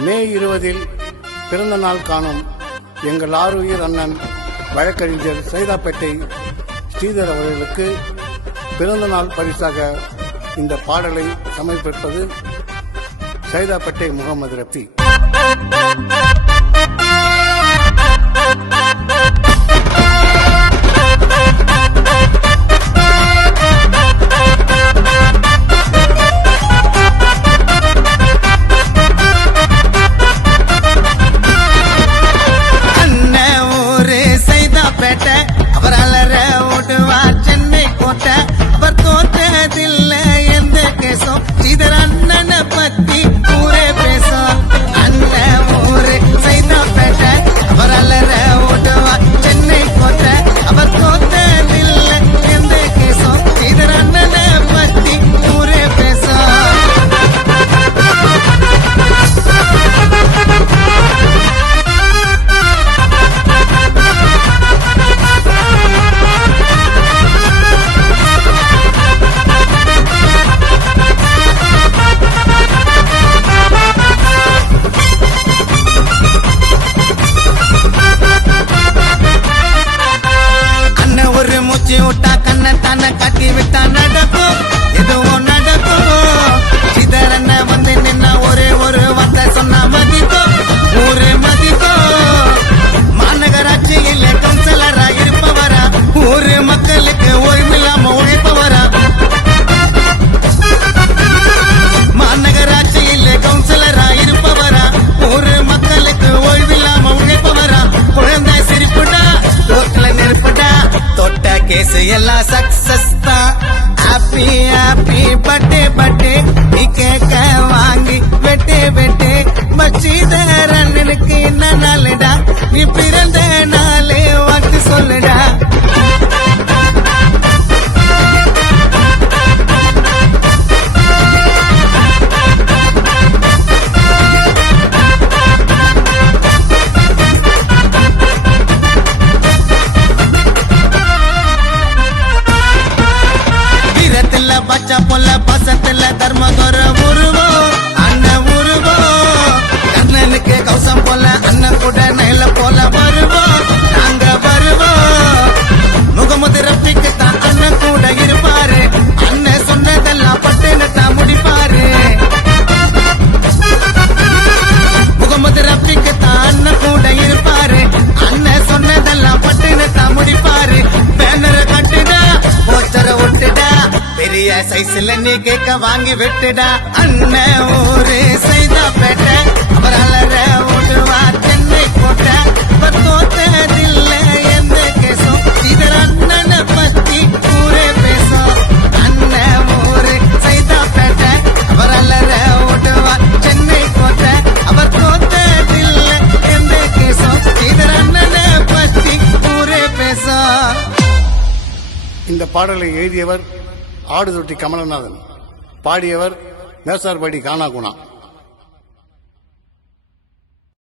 மே 20 பிறந்த நாள் காணும் எங்கள் ஆருயிர் அண்ணன் வழக்கறிஞர் சைதாப்பேட்டை ஸ்ரீதர் அவர்களுக்கு பிறந்த நாள் பரிசாக இந்த பாடலை சமர்ப்பிப்பது சைதாப்பேட்டை முகமது ரஃபி. அவர் அலற ஓடுவார் சென்னை கோட்டை. அவர் தோற்றதில்லை எந்த கேசம். இதர் அண்ணனை பத்தி ஊரே பேசும். அண்ணன் ஊரு சைதாப்பேட்டை. அவர் அலற ஓடுவார் சென்னை கோட்டை. அவர் தோற்றதில்லை எந்த கேசம். இதர் அண்ணனை பத்தி ஊரே பேசும். மூச்சு விட்டா கண்ணை தானே காட்டி விட்டா நடக்கும், எதுவும் நடக்கும். இதரண்ண வந்து நின்ன ஒரே ஒரு வார்த்தை சொன்னா மதிக்கும், ஊரே மதிக்கும். மாநகராட்சியில் கவுன்சிலரா இருப்பவரா, ஊரு மக்களுக்கு ஓய்வில்லாம உழைப்பவரா. மாநகராட்சியில் கவுன்சிலரா இருப்பவரா, ஊரு மக்களுக்கு ஓய்வில்லாம உழைப்பவரா. குழந்தை சிரிப்புடா, தோக்கல நெருப்புடா, தொட்ட கேஸ் எல்லாம் சக்சஸ் தான். Happy happy birthday birthday. நீ கேக்க வாங்கி வெட்டு வெட்டு. மச்சிதர் அண்ணனுக்கு என்ன நாளுடா, நீ பிறந்த நாளே வாக்கு சொல்லுடா. பச்சை பொல்ல பசத்துல தர்மதொர உருவம் அண்ணன் உருவம். கண்ணனுக்கு கௌசம் போல அண்ணன் கூட நெல போல வருவோம், நாங்க வருவோம். முகமது ரஃபிக்கு தான் அண்ணன் கூட இருப்பாரு. அண்ணன் சொன்னதெல்லாம் பட்டுன்னு தான் முடிப்பாரு. முகமது ரஃபிக்கு தான் அண்ணன் கூட இருப்பாரு. அண்ணன் சொன்னதெல்லாம் பட்டுன்னு தான் முடிப்பாரு. பேனரை கட்டுடா, போஸ்டரை ஒட்டுடா, பெரிய சைஸ்ல நீ கேக்க வாங்கி விட்டுடா. அண்ணன் ஊரு சைதாப்பேட்டை. அவர் அலற ஓடுவார் சென்னை கோட்டை. அவர் தோற்றதில்லை எந்த கேசும். இதர் அண்ணனை பத்தி ஊரே பேசும். அண்ணன் ஊரு சைதாப்பேட்டை. அவர் அலற ஓடுவார் சென்னை கோட்டை. அவர் தோற்றதில்லை எந்த கேசும். இதர் அண்ணனை பத்தி ஊரே பேசும். இந்த பாடலை எழுதியவர் ஆடுதொட்டி கமலநாதன், பாடியவர் மேசார்படி கானாகுணா.